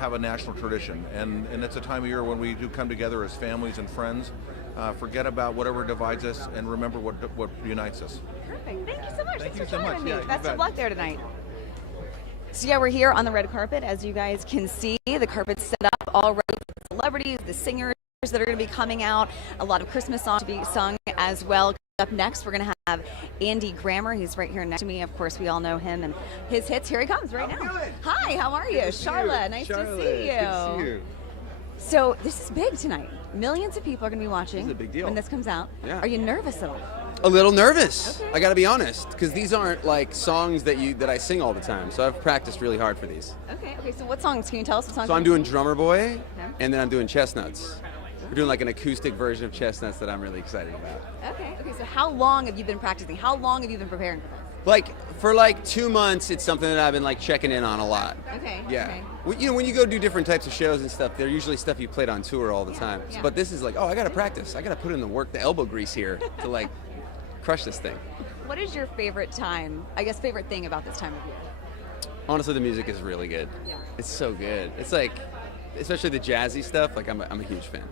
have a national tradition, and it's a time of year when we do come together as families and friends, forget about whatever divides us, and remember what unites us. Perfect. Thank you so much. Thank Thanks you for so joining much. me. Yeah, you Best bet. of luck there tonight. So yeah, we're here on the red carpet. As you guys can see, the carpet's set up already with the celebrities, the singers that are going to be coming out, a lot of Christmas songs to be sung as well. Up next, we're going to have Andy Grammer. He's right here next to me. Of course, we all know him and his hits. Here he comes right now. Hi, how are you? Sharla, nice to see you. Good to see you. So this is big tonight. Millions of people are going to be watching. This is a big deal. When this comes out. Yeah. Are you nervous at all? A little nervous. Okay. I got to be honest, because these aren't like songs that I sing all the time. So I've practiced really hard for these. Okay. So what songs? Can you tell us what songs? So I'm doing Drummer Boy, Okay. and then I'm doing Chestnuts. We're doing like an acoustic version of Chestnuts that I'm really excited about. Okay. So how long have you been practicing? How long have you been preparing for this? Like for like 2 months, it's something that I've been like checking in on a lot. Okay. Yeah. Okay. Well, when you go do different types of shows and stuff, they're usually stuff you played on tour all the time. Yeah. But this is like, oh, I got to practice. I got to put in the work, the elbow grease here to like crush this thing. What is your favorite time? I guess favorite thing about this time of year? Honestly, the music is really good. Yeah. It's so good. It's like, especially the jazzy stuff. Like I'm a huge fan.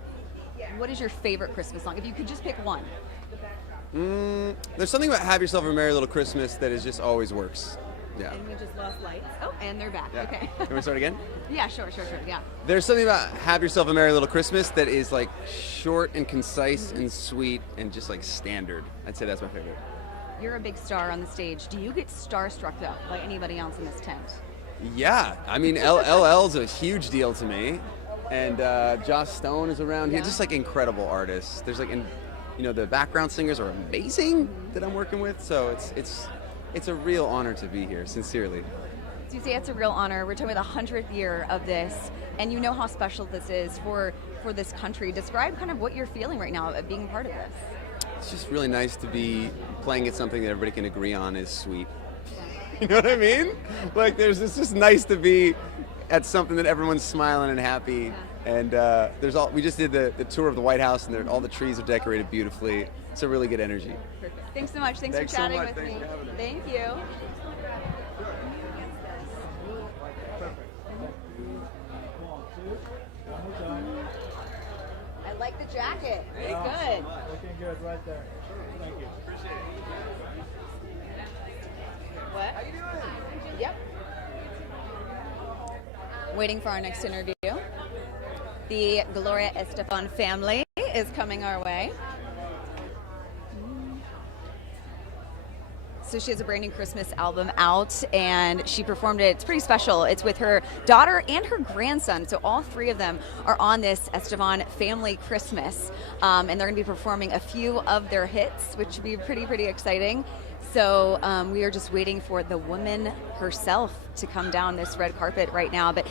What is your favorite Christmas song? If you could just pick one. There's something about "Have Yourself a Merry Little Christmas" that is just always works. Yeah. And we just lost lights. Oh, and they're back. Yeah. Okay. You want me to start again? Yeah, sure. Yeah. There's something about "Have Yourself a Merry Little Christmas" that is like short and concise and sweet and just like standard. I'd say that's my favorite. You're a big star on the stage. Do you get starstruck though by anybody else in this tent? Yeah, I mean LL's a huge deal to me, and Joss Stone is around here. Yeah. Just like incredible artists. There's like, the background singers are amazing that I'm working with. So it's a real honor to be here. Sincerely. So you say it's a real honor. We're talking about the 100th year of this, and you know how special this is for this country. Describe kind of what you're feeling right now of being part of this. It's just really nice to be playing at something that everybody can agree on is sweet. You know what I mean? Like it's just nice to be at something that everyone's smiling and happy. And we just did the tour of the White House, and all the trees are decorated beautifully. It's a really good energy. Perfect. Thanks so much. Thanks so for chatting much. with Thanks me. for having us. Thank you. I like the jacket. Very good. Looking good right there. Thank you. Appreciate it. What? How you doing? Yep. Waiting for our next interview. The Gloria Estefan family is coming our way. So she has a brand new Christmas album out, and she performed it. It's pretty special. It's with her daughter and her grandson. So all three of them are on this Estefan family Christmas. And they're going to be performing a few of their hits, which should be pretty exciting. So we are just waiting for the woman herself to come down this red carpet right now. But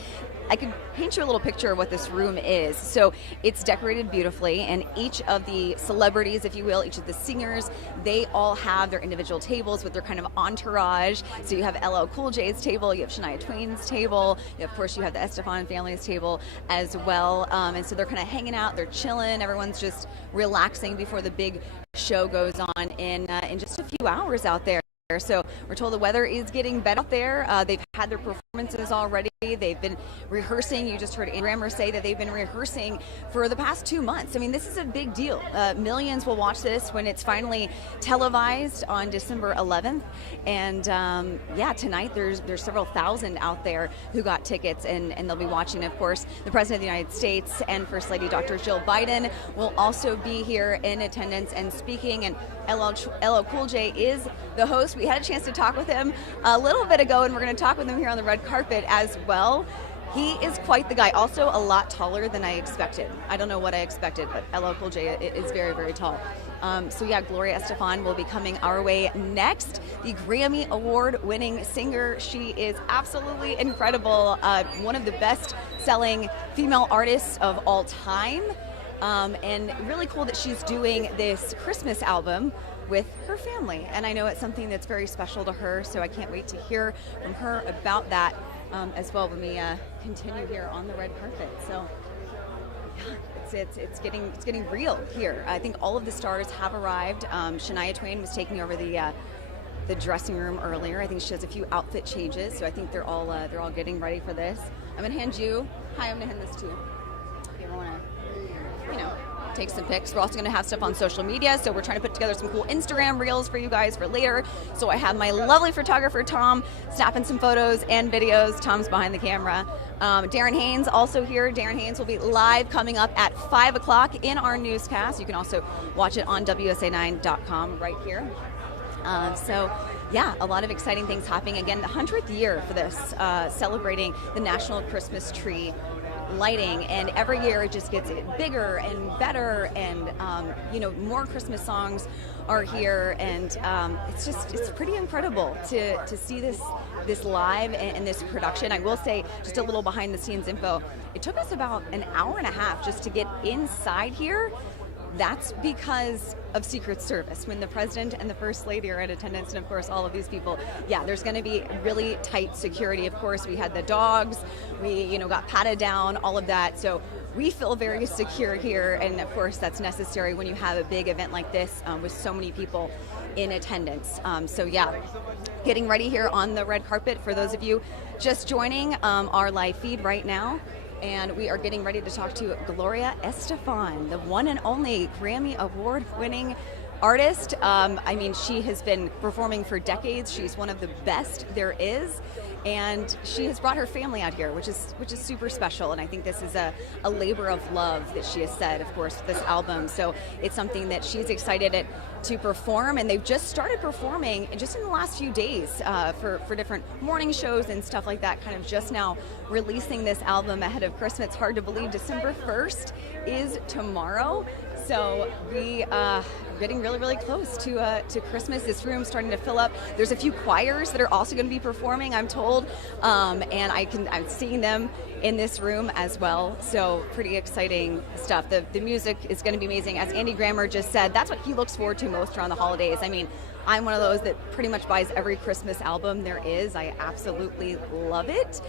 I could paint you a little picture of what this room is. So it's decorated beautifully, and each of the celebrities, if you will, each of the singers, they all have their individual tables with their kind of entourage. So you have LL Cool J's table, you have Shania Twain's table, of course you have the Estefan family's table as well. And so they're kind of hanging out, they're chilling, everyone's just relaxing before the big show goes on in just a few hours out there. So we're told the weather is getting better out there. They've had their performances already. They've been rehearsing. You just heard Andy Grammer say that they've been rehearsing for the past 2 months. I mean, this is a big deal. Millions will watch this when it's finally televised on December 11th. And tonight there's several thousand out there who got tickets, and they'll be watching. Of course, the President of the United States and First Lady Dr. Jill Biden will also be here in attendance and speaking. And LL Cool J is the host. We had a chance to talk with him a little bit ago, and we're going to talk with him here on the red carpet as well. He is quite the guy. Also a lot taller than I expected. I don't know what I expected, but LL Cool J is very tall. Gloria Estefan will be coming our way next. The Grammy Award-winning singer. She is absolutely incredible. One of the best-selling female artists of all time. And really cool that she's doing this Christmas album with her family. And I know it's something that's very special to her, so I can't wait to hear from her about that as well when we continue here on the red carpet. So it's getting real here. I think all of the stars have arrived. Shania Twain was taking over the dressing room earlier. I think she has a few outfit changes, so I think they're all getting ready for this. I'm gonna hand you. Hi, I'm gonna hand this to you. If you ever wanna, take some pics. We're also going to have stuff on social media, so we're trying to put together some cool Instagram reels for you guys for later. So I have my lovely photographer, Tom, snapping some photos and videos. Tom's behind the camera. Darren Haynes also here. Darren Haynes will be live coming up at 5 o'clock in our newscast. You can also watch it on WSA9.com right here. So yeah, a lot of exciting things happening. Again, the 100th year for this, celebrating the National Christmas Tree lighting, and every year it just gets bigger and better, and more Christmas songs are here, and it's pretty incredible to see this live and this production. I will say, just a little behind the scenes info, it took us about an hour and a half just to get inside here. That's because of Secret Service. When the President and the First Lady are in attendance, and of course all of these people, yeah, there's going to be really tight security. Of course, we had the dogs, we got patted down, all of that. So we feel very secure here, and of course that's necessary when you have a big event like this with so many people in attendance. So yeah, getting ready here on the red carpet for those of you just joining our live feed right now. And we are getting ready to talk to Gloria Estefan, the one and only Grammy Award-winning artist. She has been performing for decades. She's one of the best there is. And she has brought her family out here, which is super special. And I think this is a labor of love that she has said, of course, this album. So it's something that she's excited to perform. And they've just started performing just in the last few days for different morning shows and stuff like that, kind of just now releasing this album ahead of Christmas. It's hard to believe December 1st is tomorrow. So we are getting really, really close to Christmas. This room's starting to fill up. There's a few choirs that are also going to be performing, I'm told, and I'm seeing them in this room as well. So pretty exciting stuff. The music is going to be amazing. As Andy Grammer just said, that's what he looks forward to most around the holidays. I mean, I'm one of those that pretty much buys every Christmas album there is. I absolutely love it.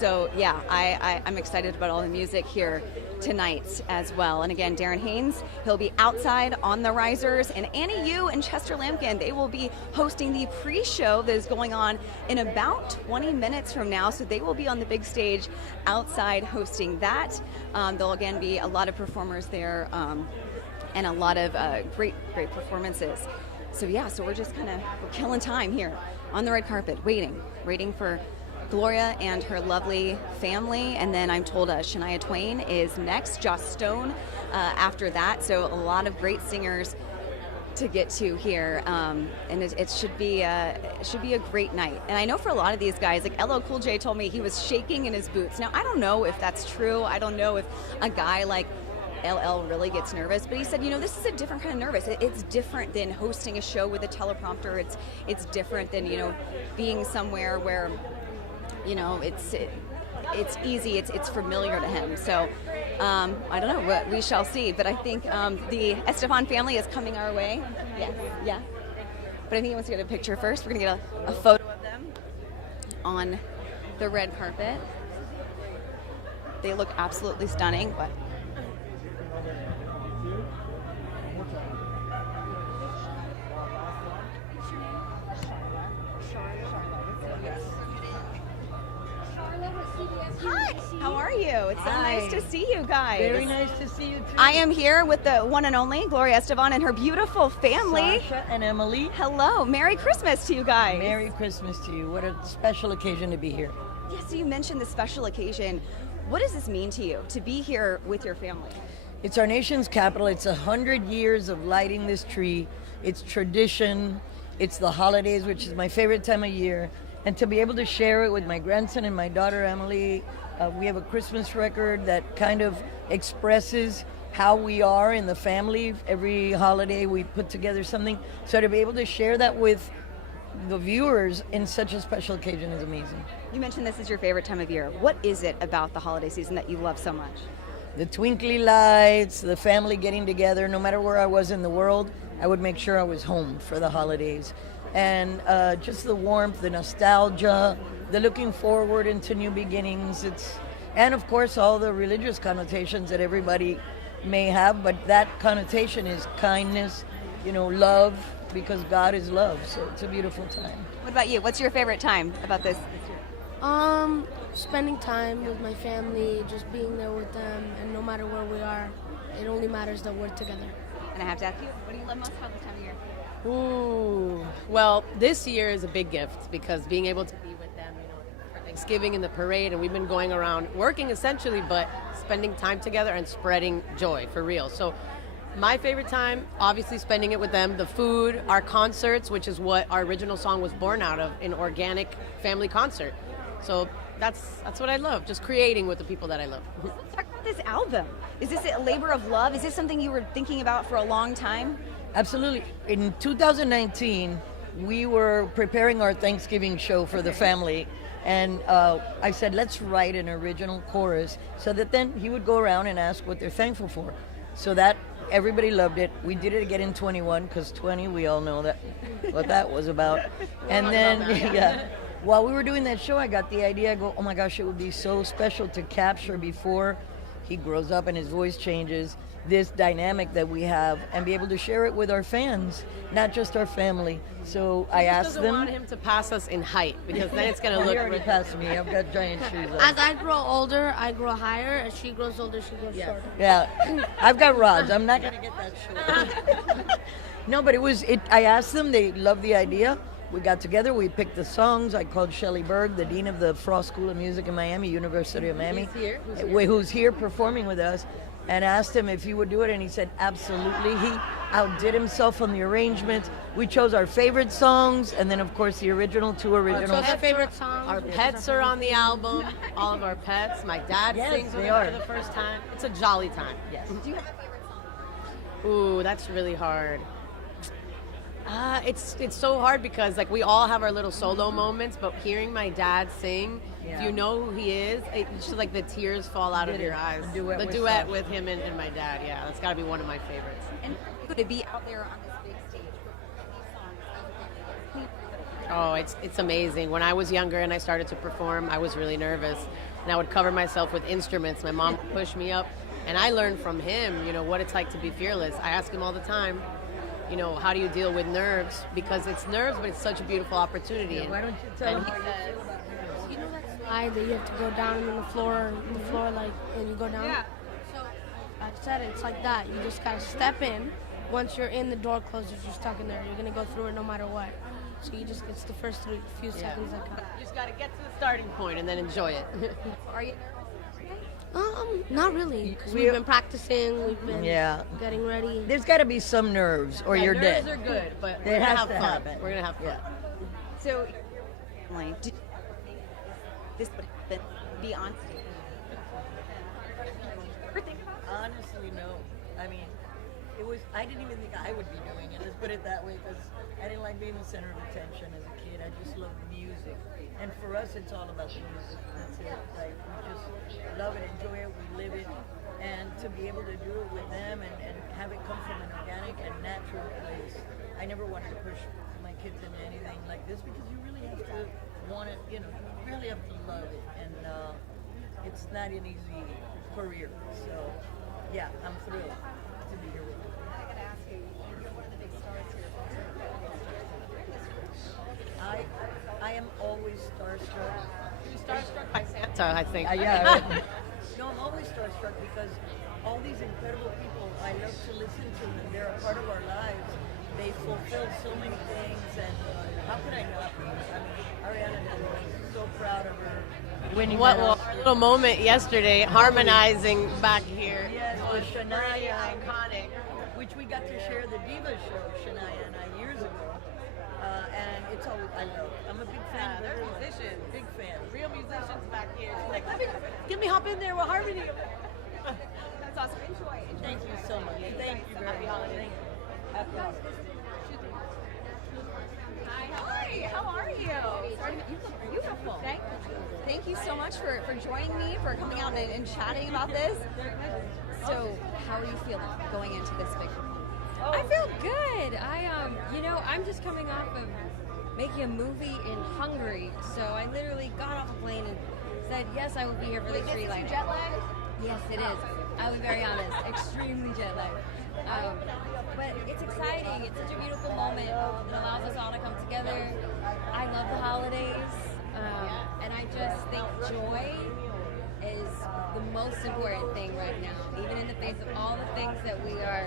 So yeah, I'm excited about all the music here tonight as well. And again, Darren Haynes, he'll be outside on the risers, and Annie Yu and Chester Lampkin, they will be hosting the pre-show that is going on in about 20 minutes from now. So they will be on the big stage outside hosting that. There'll again be a lot of performers there and a lot of great performances. So yeah, so we're just we're killing time here on the red carpet, waiting for Gloria and her lovely family. And then I'm told Shania Twain is next, Joss Stone after that. So a lot of great singers to get to here, and it should be a great night. And I know for a lot of these guys, like LL Cool J told me he was shaking in his boots. Now I don't know if that's true. I don't know if a guy like LL really gets nervous, but he said, this is a different kind of nervous. It's different than hosting a show with a teleprompter. It's different than being somewhere where it's easy. It's familiar to him. So I don't know. What we shall see. But I think the Estefan family is coming our way. Yeah. But I think he wants to get a picture first. We're gonna get a photo of them on the red carpet. They look absolutely stunning. What? Hi, how are you? It's so nice to see you guys. Very nice to see you too. I am here with the one and only Gloria Estefan and her beautiful family. Sasha and Emily. Hello, Merry Christmas to you guys. Merry Christmas to you. What a special occasion to be here. Yes, so you mentioned the special occasion. What does this mean to you to be here with your family? It's our nation's capital. It's 100 years of lighting this tree. It's tradition. It's the holidays, which is my favorite time of year. And to be able to share it with my grandson and my daughter, Emily, we have a Christmas record that kind of expresses how we are in the family. Every holiday we put together something. So to be able to share that with the viewers in such a special occasion is amazing. You mentioned this is your favorite time of year. What is it about the holiday season that you love so much? The twinkly lights, the family getting together. No matter where I was in the world, I would make sure I was home for the holidays. And just the warmth, the nostalgia, the looking forward into new beginnings. And of course all the religious connotations that everybody may have, but that connotation is kindness, love, because God is love. So it's a beautiful time. What about you? What's your favorite time about this year? spending time with my family, just being there with them, and no matter where we are, it only matters that we're together. And I have to ask you, what do you love most about this time of year? Ooh, well, this year is a big gift because being able to be with them, for Thanksgiving and the parade, and we've been going around working essentially, but spending time together and spreading joy for real. So my favorite time, obviously spending it with them, the food, our concerts, which is what our original song was born out of, an organic family concert. So that's what I love, just creating with the people that I love. Let's talk about this album. Is this a labor of love? Is this something you were thinking about for a long time? Absolutely. In 2019, we were preparing our Thanksgiving show for the family, and I said, let's write an original chorus so that then he would go around and ask what they're thankful for. So that everybody loved it. We did it again in 21 because 20, we all know that what that was about. And then, yeah, while we were doing that show, I got the idea. I go, oh my gosh, it would be so special to capture before he grows up and his voice changes, this dynamic that we have, and be able to share it with our fans, not just our family. So I asked them. I want him to pass us in height because then it's going to He look. already passed me. I've got giant shoes on. As I grow older, I grow higher. As she grows older, she grows shorter. Yeah, I've got rods. I'm not gonna get that short. No, but it was. I asked them. They loved the idea. We got together. We picked the songs. I called Shelley Berg, the dean of the Frost School of Music in Miami, University of Miami, who's here performing with us, and asked him if he would do it, and he said absolutely. He outdid himself on the arrangement. We chose our favorite songs, and then of course the two originals. What's your favorite song? Our pets are on the album. All of our pets. My dad Yes, sings with they them are. for the first time. It's a jolly time. Yes. Do you have a favorite song? Ooh, that's really hard. It's so hard because like we all have our little solo moments, but hearing my dad sing, if you know who he is, it's just like the tears fall out of your eyes. The duet with him and my dad, yeah, that's got to be one of my favorites. And to be out there on this big stage performing these songs. Oh, it's amazing. When I was younger and I started to perform, I was really nervous, and I would cover myself with instruments. My mom would push me up, and I learned from him, what it's like to be fearless. I ask him all the time, how do you deal with nerves? Because it's nerves, but it's such a beautiful opportunity. Yeah, why don't you tell him how you feel about You know that slide that you have to go down on the floor, like, and you go down? Yeah. So, like I said, it's like that. You just gotta step in. Once you're in, the door closes, you're stuck in there. You're gonna go through it no matter what. So it's the first few seconds that count. You just got to get to the starting point and then enjoy it. Are you nervous? Not really, because we've been practicing, we've been getting ready. There's got to be some nerves, or you're nerves dead. are good, but It we're gonna has have to fun. happen. We're gonna have fun. Yeah. So, family, did you think this would happen beyond stage? Ever think about it? Honestly, no. I mean, I didn't even think I would be doing it. Let's put it that way, because I didn't like being the center of attention as a kid. I just love music. And for us, it's all about the music. That's it. Like, we just love it, enjoy it, we live it. And to be able to do it with them and have it come from an organic and natural place. I never wanted to push my kids into anything like this because you really have to want it, you really have to love it. And it's not an easy career. So, yeah, I'm thrilled to be here with you. I gotta ask you, you're one of the big stars here. I am always starstruck. Starstruck by Santa, I think. Yeah. No, I'm always starstruck because all these incredible people, I love to listen to them. They're a part of our lives. They fulfill so many things, and how could I not be? I mean, Ariana, I'm so proud of her. Winning Our little moment yesterday, harmonizing back here. Yes, with Shania, iconic. which we got to share the Diva show, Shania and I, years ago. And it's always, I love it. I'm a big fan of They're everyone. musicians. Big fan. Real musicians back here. She's like, let me hop in there with harmony. That's awesome. Enjoy. Thank you so much. Thank you very much. Thank you. Happy holidays. Hi, how are you? You look beautiful. Thank you so much for joining me, for coming out and chatting about this. So, how are you feeling going into this big performance? I feel good. I'm just coming off of making a movie in Hungary, so I literally got off a plane and said, yes, I will be here for the tree lighting. Jet lag? Yes, it is. I'll be very honest. Extremely jet lagged. But it's exciting. It's such a beautiful moment. It allows us all to come together. I love the holidays. And I just think joy is the most important thing right now, even in the face of all the things that we are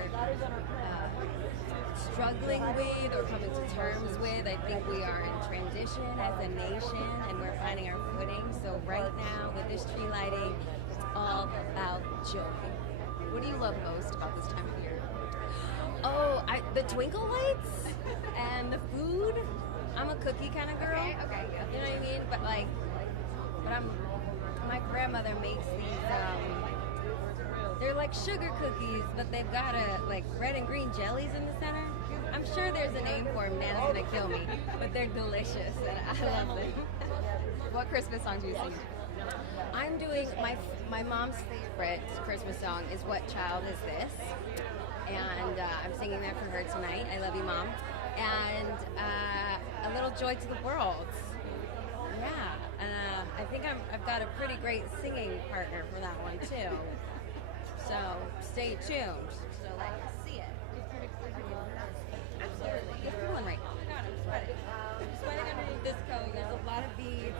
struggling with or coming to terms with. I think we are in transition as a nation and we're finding our footing. So right now with this tree lighting, it's all about joy. What do you love most about this time of year? Oh, the twinkle lights and the food. I'm a cookie kind of girl. Okay. You know what I mean? But my grandmother makes these, they're like sugar cookies, but they've got like red and green jellies in the center. I'm sure there's a name for them, man, it's gonna kill me, but they're delicious and I love them. What Christmas song do you sing? I'm doing, my mom's favorite Christmas song is What Child Is This? And I'm singing that for her tonight. I love you, Mom. And A Little Joy to the World. Yeah, and I think I've got a pretty great singing partner for that one too. So stay tuned. So see it. Absolutely. It's feeling right now. Oh my God, I'm sweating. I'm sweating underneath this coat. There's a lot of beads.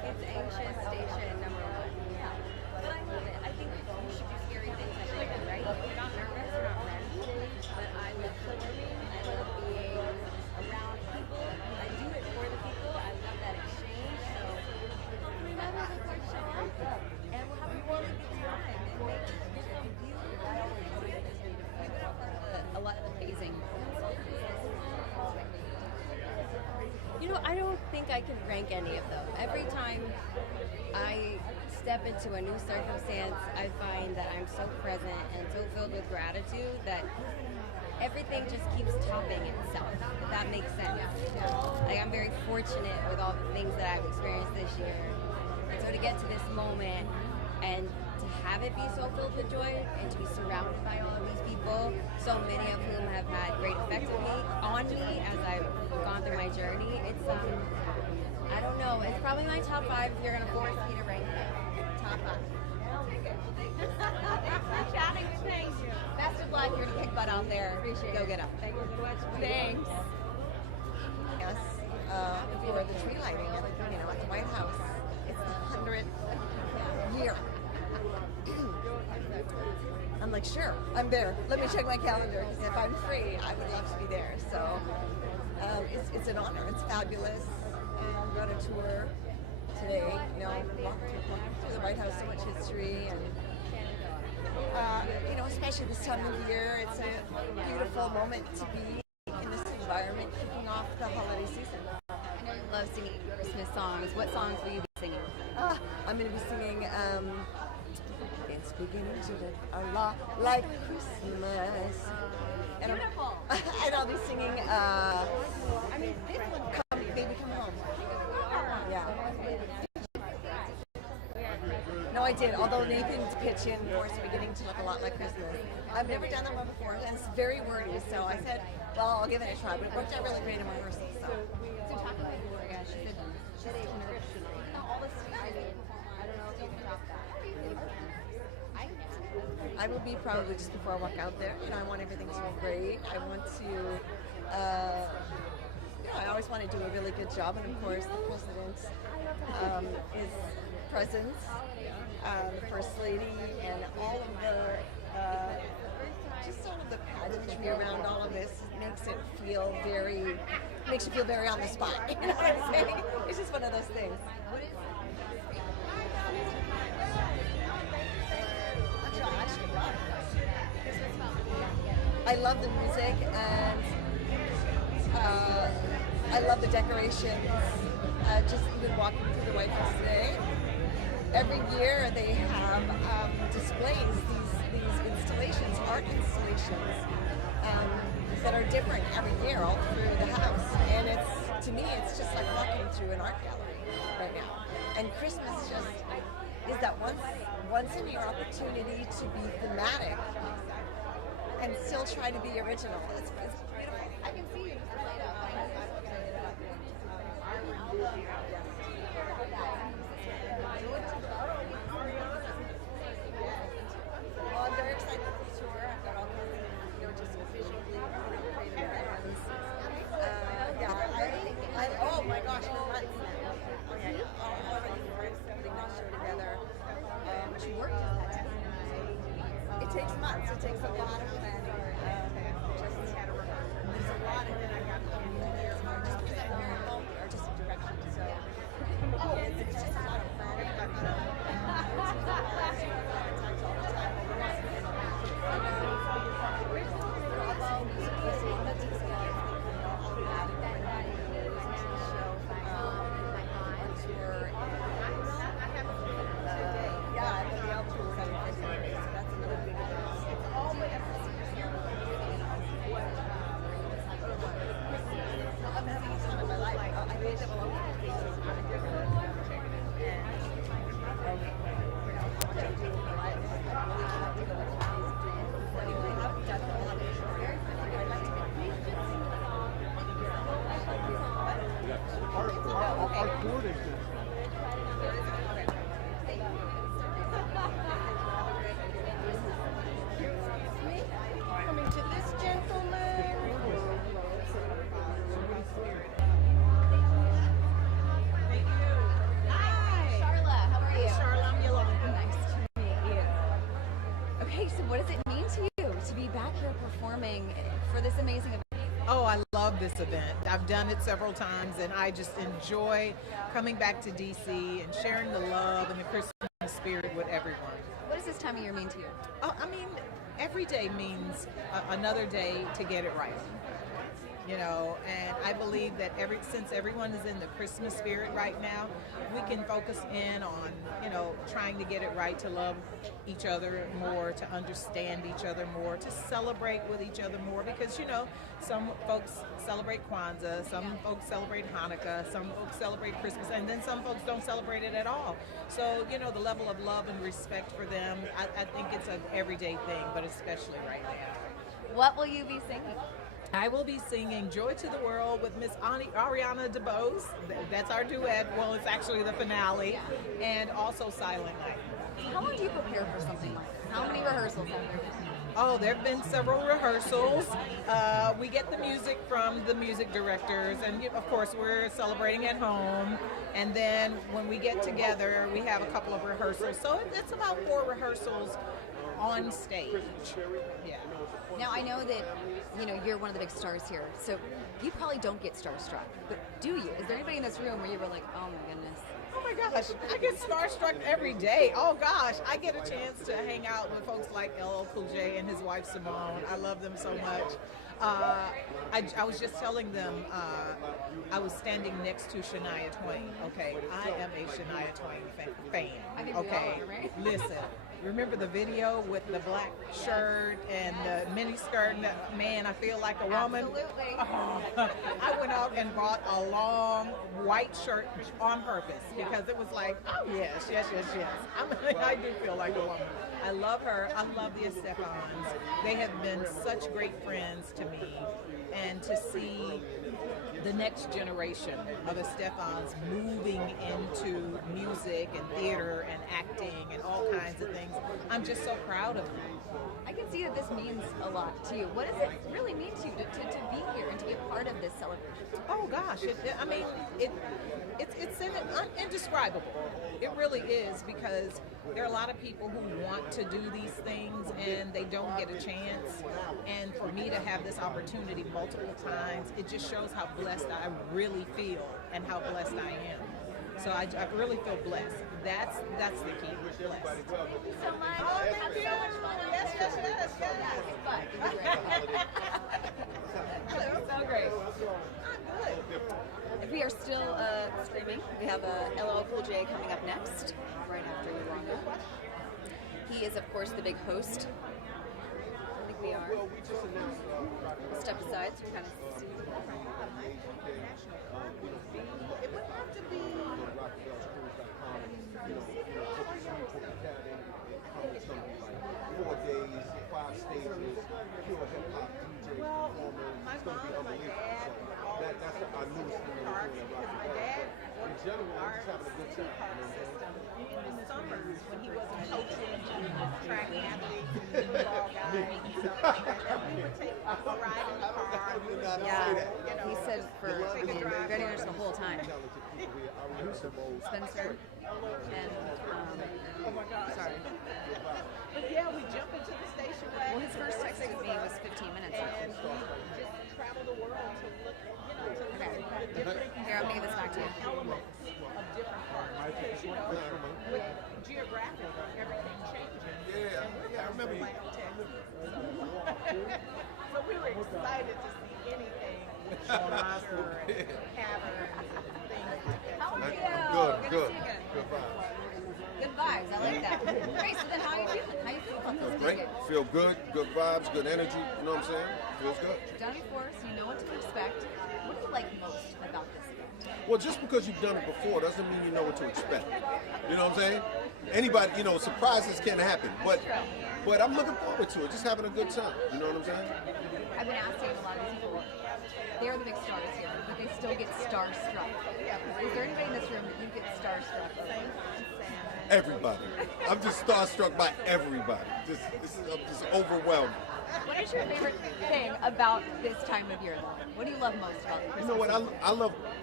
It's anxious station number 1. Yeah. But I love it. I think you should do scary things like that, right? You're not nervous, you're not ready. But I love learning. I love being around people. I do it for the people. I love that exchange. So remember the course show up and we'll have a really good time and make this a beautiful moment. You've been a part of a lot of amazing. You know, I don't think I can rank any of them. Every time I step into a new circumstance, I find that I'm so present and so filled with gratitude that everything just keeps topping itself, if that makes sense. Like, I'm very fortunate with all the things that I've experienced this year. And so to get to this moment and to have it be so filled with joy and to be surrounded by all of these people, so many of whom have had great effect on me as I've gone through my journey, it's, I don't know, it's probably my top 5 if you're going to force me to rank it. Top 5. Chatting, thanks. Best of luck. You're to kick butt out there. Appreciate Go it. get them. Thank you so much. Thanks. Yes, for the tree lighting, at the White House. It's the 100th year. I'm like, sure, I'm there. Let me check my calendar, because if I'm free, I would love to be there. So it's an honor. It's fabulous. We're on a tour today. Walked through the White House, so much history, and especially this time of year, it's a beautiful moment to be in this environment, kicking off the holiday season. I know you love singing Christmas songs. What songs will you be singing? I'm going to be singing It's Beginning to Look a Lot Like Christmas. And Beautiful. And I'll be singing, this one, Baby Come Home. Yeah. No, I did. Although Nathan's pitch in for It's Beginning to Look a Lot Like Christmas. I've never done that one before, and it's very wordy, so I said, well, I'll give it a try, but it worked out really great in rehearsal. So talking about Gloria, she said she's nutritional. All this I don't know if you can top that. I will be probably just before I walk out there. I want everything to be great. I want to, I always want to do a really good job, and of course, the president is present, the first lady, and all of the, just all of the pageantry around all of this makes you feel very on the spot. You know what I'm saying? It's just one of those things. I love the music, and I love the decorations. Just even walking through the White House today, every year they have displays, these installations, art installations, that are different every year all through the house. And to me, it's just like walking through an art gallery right now. And Christmas just is that once in your opportunity to be thematic and still try to be original. It's beautiful. I can see you just laid out. Well, I'm very excited for the tour. I've got all kinds of, just visually creative items. Oh my gosh, for months now. It takes months. It takes a lot of planning. Just had a rehearsal. There's a lot of it. I got years more just because I'm very involved in artistic direction. So it's just a lot of planning. But coming to this gentleman. Sharla, how are you? Sharla, I'm Yolanda. Nice to meet you. Okay, so what does it mean to you to be back here performing for this amazing event? Oh, I love this event. I've done it several times, and I just enjoy coming back to DC and sharing the love and the Christmas spirit with everyone. What does this time of year mean to you? Oh, I mean, every day means another day to get it right. You know, and I believe that since everyone is in the Christmas spirit right now, we can focus in on, you know, trying to get it right, to love each other more, to understand each other more, to celebrate with each other more, because, you know, some folks celebrate Kwanzaa, some folks celebrate Hanukkah, some folks celebrate Christmas, and then some folks don't celebrate it at all. So, you know, the level of love and respect for them, I think it's an everyday thing, but especially right now. What will you be singing? I will be singing Joy to the World with Miss Ariana DeBose. That's our duet. Well, it's actually the finale. And also Silent Night. How long do you prepare for something like this? How many rehearsals have there been? Oh, there have been several rehearsals. We get the music from the music directors, and of course we're celebrating at home. And then when we get together, we have a couple of rehearsals. So it's about 4 rehearsals on stage. Yeah. Now I know that, you know, you're one of the big stars here, so you probably don't get starstruck, but do you? Is there anybody in this room where you were like, oh my goodness? Oh my gosh, I get starstruck every day. Oh gosh, I get a chance to hang out with folks like LL Cool J and his wife Simone. I love them so much. I was just telling them, I was standing next to Shania Twain. Okay, I am a Shania Twain fan. Okay, listen. Remember the video with the black shirt and the mini skirt? Man, I feel like a woman. Absolutely. I went out and bought a long white shirt on purpose because it was like, oh yes. I do feel like a woman. I love her. I love the Estefans. They have been such great friends to me, and to see the next generation of Estefans moving into music and theater and acting and all kinds of things, I'm just so proud of them. I can see that this means a lot to you. What does it really mean to you to be here and to be a part of this celebration? Oh gosh, it's indescribable. It really is, because there are a lot of people who want to do these things and they don't get a chance. And for me to have this opportunity multiple times, it just shows how blessed I really feel and how blessed I am. So I really feel blessed. That's the key. Blessed. Thank you so much. Oh, Have thank you. so much fun. Yes. Fun. So great. Good. We are still streaming. We have LL Cool J coming up next, right after Yolanda. He is, of course, the big host. I think we are. We'll step aside so we kind of see. It would have to be it's going to be like 4 days, 5 stages, pure hip hop DJ performers. My It's going to be mom and my unbelievable. dad So that's our newest thing we're doing at Rocky My dad In general, we're just having a good time. park system in the summers when he wasn't coaching track athletes and football guys and stuff like that. And we would take a ride in the car. Yeah, he said for pretty much the whole time. Spencer and sorry. But yeah, we jump into the station elements of different parts. Because, you know, with geographic, everything changes. Yeah, I remember you. So we were excited to see anything with structure and caverns and things like that. How are you? Good, good. To see you again. Good vibes. Good vibes. I like that. Great. So then, how are you feeling? How you feel about this Great. ticket? Feel good. Good vibes. Good energy. You know what I'm saying? Feels good. You've done it before, so you know what to expect. What do you like most about this event? Well, just because you've done it before doesn't mean you know what to expect. You know what I'm saying? Anybody, you know, surprises can happen, but I'm looking forward to it. Just having a good time. You know what I'm saying? I've been asking a lot of people. They're the big stars here, but they still get starstruck. Is there anybody in this room that you get starstruck over? Everybody. I'm just starstruck by everybody. I'm just overwhelmed. What is your favorite thing about this time of year? What do you love most about Christmas? You know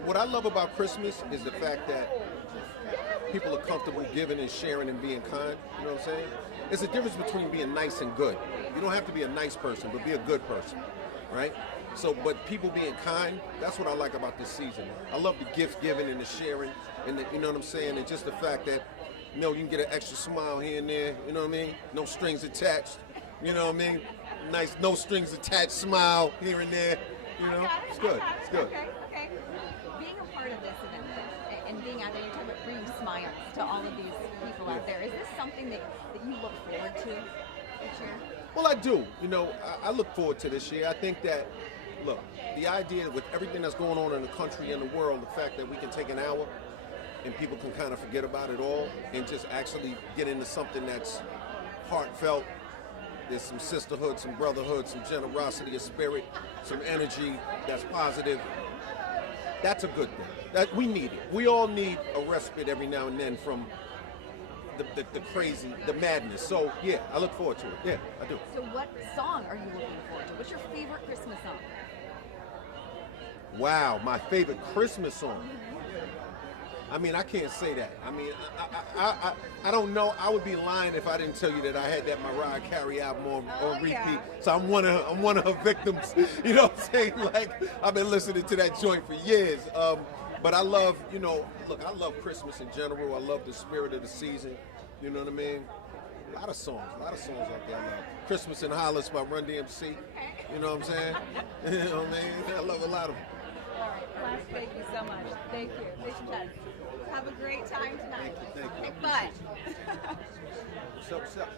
what I love about Christmas is the fact that people are comfortable giving and sharing and being kind. You know what I'm saying? There's a difference between being nice and good. You don't have to be a nice person, but be a good person, right? So, but people being kind, that's what I like about this season. I love the gift giving and the sharing, and you know what I'm saying, and just the fact that, you know, you can get an extra smile here and there. You know what I mean? No strings attached. You know what I mean? Nice, no strings attached smile here and there. You know, it's good. It's good. Okay. Being a part of this event and being out there, you're talking about bringing smiles to all of these people out there. Is this something that you look forward to each year? Well, I do. You know, I look forward to this year. I think that, look, the idea with everything that's going on in the country and the world, the fact that we can take an hour and people can kind of forget about it all and just actually get into something that's heartfelt. There's some sisterhood, some brotherhood, some generosity of spirit, some energy that's positive. That's a good thing. That we need it. We all need a respite every now and then from the crazy, the madness. So yeah, I look forward to it. Yeah, I do. So what song are you looking forward to? What's your favorite Christmas song? Wow, my favorite Christmas song. I mean, I can't say that. I mean, I don't know. I would be lying if I didn't tell you that I had that Mariah Carey album on repeat. Yeah. So I'm one of her victims. You know what I'm saying? Like, I've been listening to that joint for years. But I love, you know, look, I love Christmas in general. I love the spirit of the season. You know what I mean? A lot of songs out there I love. Christmas in Hollis by Run DMC. You know what I'm saying? You know what I mean? I love a lot of them. All right, class, thank you so much. Thank you. Have a great time tonight. Thank you. Bye. What's up?